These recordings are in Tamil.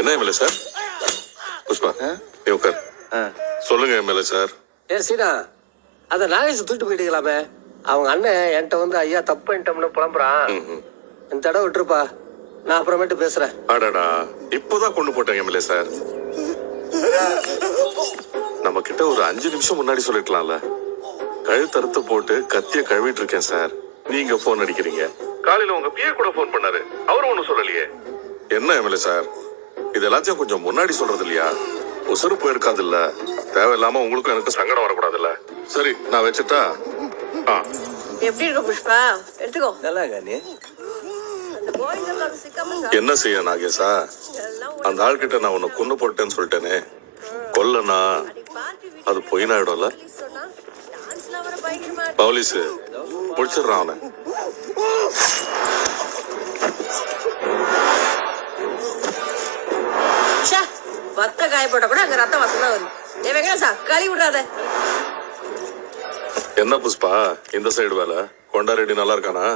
என்ன எம்எல்ஏ சார்? புஷ்பா நீ உட்கார். சொல்லுங்க எம்எல்ஏ சார். சீனா அந்த நாகேஷ் தூக்கிட்டு போயிட்டீங்களாமே. அவங்க அண்ணன் என்கிட்ட வந்து ஐயா தப்பு பண்ணிட்டோம்னு புலம்புறான். இந்த தடவை விட்டுருப்பா, நான் அப்புறமேட்டு பேசுறேன். அடடா இப்போதான் கொண்டு போட்டேன் எம்எல்ஏ சார். நம்ம கிட்ட ஒரு 5 நிமிஷம் முன்னாடி சொல்லிக்கலாம்ல. கழுத்தறுத்து போட்டு கத்திய கழுவிட்டு இருக்கேன் சார். நீங்க போன் அடிக்கிறீங்க. காலையில உங்க பிஏ கூட போன் பண்ணாரு, அவரும் ஒண்ணும் சொல்லலையே. என்ன எம்எல்ஏ சார், இது எல்லாத்தையும் கொஞ்சம் முன்னாடி சொல்றது இல்லையா? உசுறு போயிருக்காது இல்ல, தேவையில்லாம உங்களுக்கும் எனக்கு சங்கடம் வரக்கூடாது இல்ல. சரி நான் வச்சுட்டா. எப்படி இருக்க புஷ்பா? எடுத்துக்கோ. நல்லா நீ என்ன செய்ய நாகேஷா, அந்த ஆள் கிட்ட நான் உன்னை கொண்டு போட்டேன்னு சொல்லிட்டேனே. கொல்லனா அது பொய்னாயிடும்ல. பவுலிஸ் முடிச்சிடுறான் அவனை. வத்த காயப்பட்ட கூட அங்க ரத்தம் வாசம் தான் வரும். வெங்கடேசா கழுவி விடாத. என்ன புஷ்பா இந்த சைடு வேலை? கொண்டா ரெடி நல்லா இருக்கானா?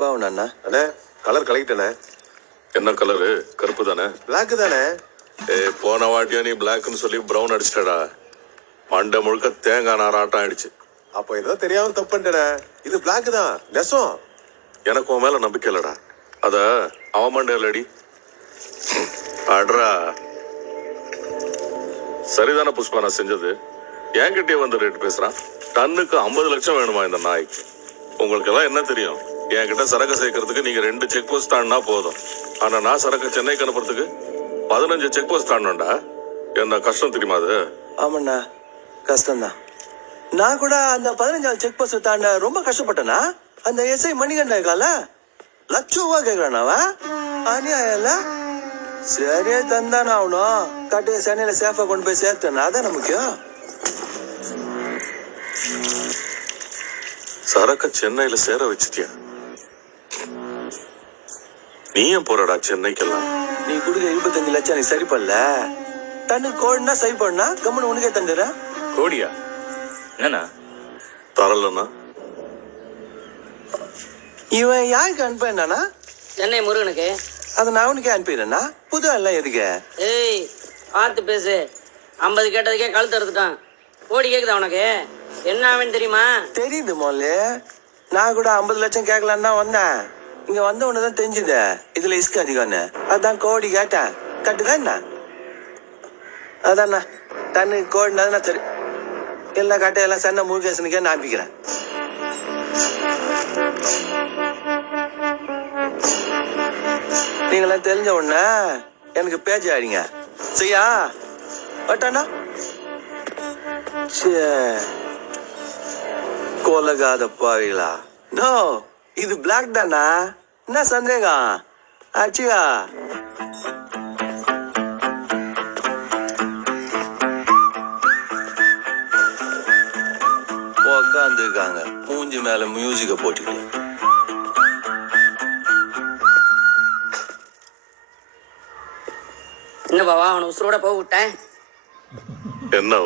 பாவண்ணா அண்ணே கலர் கலெக்டனே. என்ன கலரு? கருப்பு தானே? பிளாக் தானே? போன வாட்டியா நீ பிளாக்னு சொல்லி பிரவுன் அடிச்சிட்டடா. மண்டை முழுக்க தேங்காய் நாராட்டம் ஆயிடுச்சு. அப்போ ஏதோ தெரியாம தப்பு பண்ணிட்டேனே. இது பிளாக் தான் நெசம். எனக்கு உன் மேல நம்பிக்கை இல்லடா. அத அவன் மண்டையில அடி. அட்ரா சரிதானே புஷ்பா நான் செஞ்சது? என்கிட்டயே வந்து ரேட் பேசுறான். டன்னுக்கு 50 லட்சம் வேணுமா இந்த நாய்க்கு? உங்களுக்கு எல்லாம் என்ன தெரியும்? என்கிட்ட சரக்கு சேர்க்கறதுக்கு நீங்க 2 செக் போஸ்ட் தாண்டினா போதும். ஆனா நான் சரக்கு சென்னைக்கு அனுப்புறதுக்கு 15 செக் போஸ்ட் தாண்டணும்டா. என்ன கஷ்டம் தெரியுமா அது? ஆமாண்ணா கஷ்டம்தான். நான் கூட அந்த 15 செக் போஸ்ட் தாண்ட ரொம்ப கஷ்டப்பட்டேனா. அந்த எஸ்ஐ மணிகண்ட கால ₹1,00,000 கேக்குறான். அநியாயம் இல்ல. சரியா தந்தானே ஆகணும். கட்டைய சென்னையில சேஃபா கொண்டு போய் சேர்த்தேன். அதான் முக்கியம். சரக்க சென்னையில சேர வச்சுட்டியா? நீ ஏன் போறடா சென்னைக்கெல்லாம்? நீ கொடுக்க 25 லட்சம் நீ சரி பண்ணல. தண்ணு கோடினா சரி பண்ணா கம்மனு உனக்கே தந்துடுற. கோடியா? என்னண்ணா தரலண்ணா? இவன் யாருக்கு அனுப்பினா? சென்னை முருகனுக்கு. அதை நான் அவனுக்கே அனுப்பிடுறேன்னா. புது எல்லாம் எதுக்கு? ஏய் பார்த்து பேசு. 50 கேட்டதுக்கே கழுத்து எடுத்துட்டான். கோடி கேக்குதா உனக்கு? என்ன ஆவேன்னு தெரியுமா? தெரியுது மோலே. நான் கூட 50 லட்சம் கேட்கலான்னு தான் வந்தேன். இங்க வந்த உடனேதான் தெரிஞ்சுது இதுல இஸ்கு அதிகம்னு. அதான் கோடி கேட்டேன். கட்டுதான் என்ன? அதாண்ணா தண்ணி கோடினா சரி. எல்லா கட்டையெல்லாம் சன்ன முருகேசனுக்கே நான் அனுப்பிக்கிறேன். நீங்களாம் தெரிஞ்ச உடனே எனக்கு பேஜ் ஆயிடுங்க. சரியா? வட்டாண்ணா கொலகாத பாவீங்களா? நோ இது பிளாக் தானா? என்ன சந்தேகம் ஆச்சியா? உக்காந்து இருக்காங்க மூஞ்சி மேல மியூசிக்க போட்டுட்டு. என்ன பாவா அவனை உசுரோட போக விட்டேன். என்ன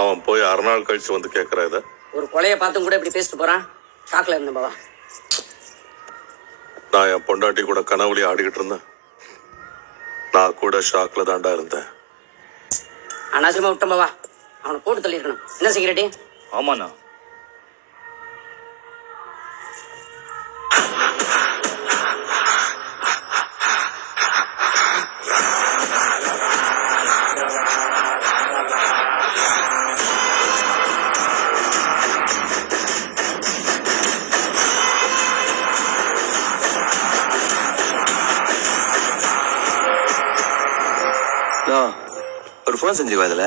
அவன் போய் 6 நாள் கழிச்சு வந்து கேக்குற இத? ஒரு கொலையை பார்த்தும் கூட இப்படி பேசிட்டு போறான். ஷாக்ல இருந்தேன் பாவா. நான் என் பொண்டாட்டி கூட கனவுலி ஆடிக்கிட்டு இருந்தேன். நான் கூட ஷாக்ல தாண்டா இருந்தேன். அனாவசியமா விட்டேன் பாவா. அவனை போட்டு தள்ளிருக்கணும். என்ன செக்யூரிட்டி? ஆமாண்ணா. ஒரு போன் செஞ்சு அதுல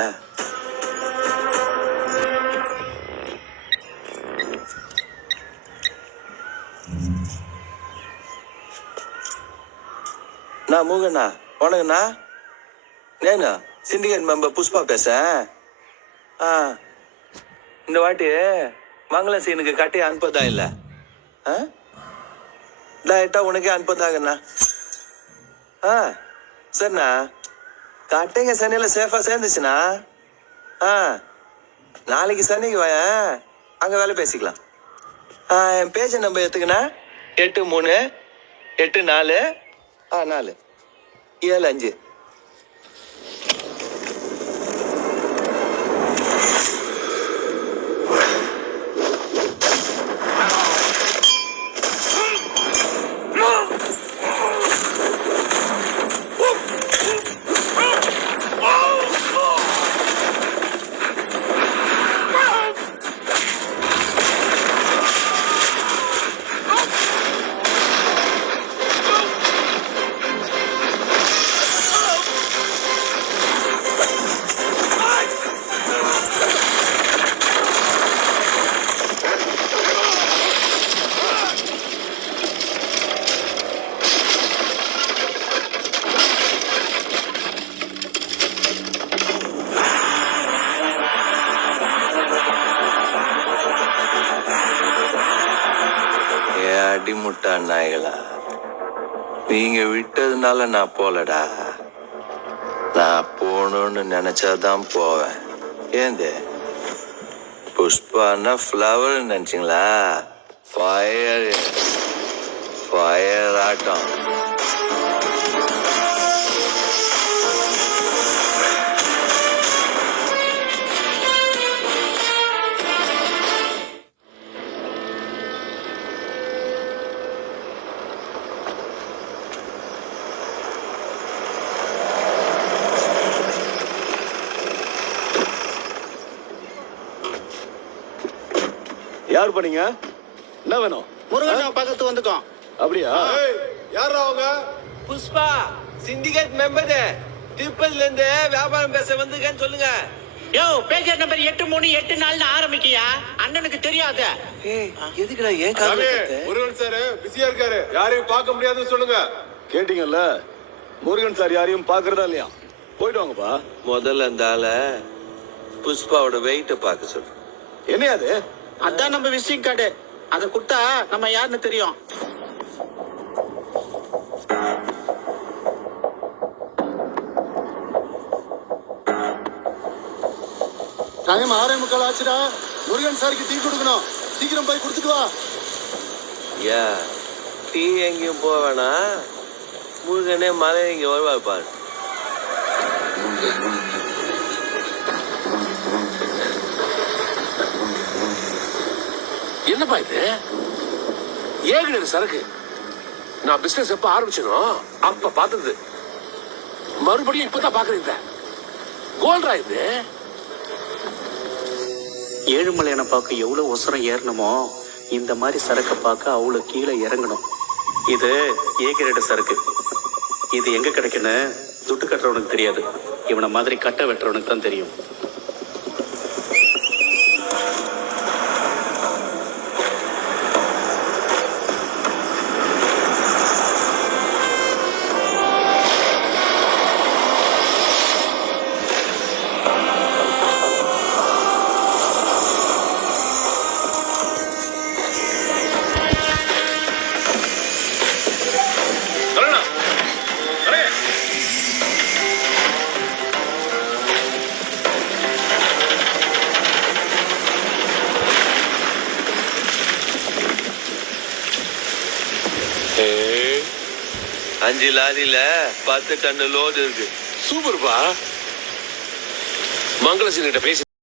நான் மூகண்ணா வணக்கண்ணா. நேனா சிண்டிகேட் மெம்பர் புஷ்பா பேசேன். இந்த வாட்டி மங்களம் சீனுக்கு கட்டி அனுப்பதா இல்ல? டைரக்டா உனக்கே அனுப்பதாகண்ணா. சரிண்ணா கட்டைங்க சென்னையில சேஃபா சேர்ந்துச்சுண்ணா. நாளைக்கு சென்னைக்கு வாய, அங்க வேலை பேசிக்கலாம். என் பேஜ் நம்பர் எடுத்துக்கண்ணா. 8384 4. 7-5. அடிமுட்டா நாய்களா, நீங்க விட்டதுனால நான் போலடா. நான் போகணும்னு நினைச்சாதான் போவேன். ஏந்து புஷ்பான்னா ஃப்ளவர் நினைச்சிங்களா? ஃபயர் ஃபயர் ஆட்டம். யார் பண்ணீங்க? என்ன வேணும்? முருகன் பக்கத்து வந்துக்கோம். அப்படியா? யாரா அவங்க? Pushpa syndicate member. திருப்பதில இருந்து வியாபாரம் பேச வந்திருக்கேன்னு சொல்லுங்க. யோ, பேஜர் நம்பர் 8384 ஆரம்பிக்கியா? அண்ணனுக்கு தெரியாத. ஏய், எதுக்குடா ஏன் காரணம்? முருகன் சார் பிஸியா இருக்காரு, யாரையும் பார்க்க முடியாதுன்னு சொல்லுங்க. கேட்டீங்கல்ல, முருகன் சார் யாரையும் பார்க்கறதா இல்லையா? போயிட்டு வாங்கப்பா. முதல்ல அந்த ஆள புஷ்பாவோட வெயிட்ட பார்க்க சொல்லு. என்ன அது? அதான் நம்ம விசிட்டிங் கார்டு. அதை கொடுத்தா நம்ம யாருன்னு தெரியும். டைம் 6:45 ஆச்சுடா. முருகன் சாருக்கு டீ கொடுக்கணும், சீக்கிரம் போய் கொடுத்துட்டு வா. யா, டீ எங்கேயும் போவேனா? முருகனே மலை இங்க வருவார் பாரு. என்னப்பா இது? ஏகனே சரக்கு. நான் பிசினஸ் எப்ப ஆரம்பிச்சனோ அப்ப பார்த்தது, மறுபடியும் இப்பதான் பாக்குறீங்க. கோல்ரா இது. ஏழுமலையான பார்க்க எவ்வளவு ஒசரம் ஏறணுமோ, இந்த மாதிரி சரக்கை பார்க்க அவ்வளவு கீழே இறங்கணும். இது ஏ கிரேட் சரக்கு. இது எங்க கிடைக்குன்னு துட்டு கட்டுறவனுக்கு தெரியாது. இவனை மாதிரி கட்டை வெட்டுறவனுக்கு தான் தெரியும். ஏய், 5 லாரியில 10 டன் லோடு இருக்கு. சூப்பர்ப்பா. மங்களசிங்கிட்ட பேசி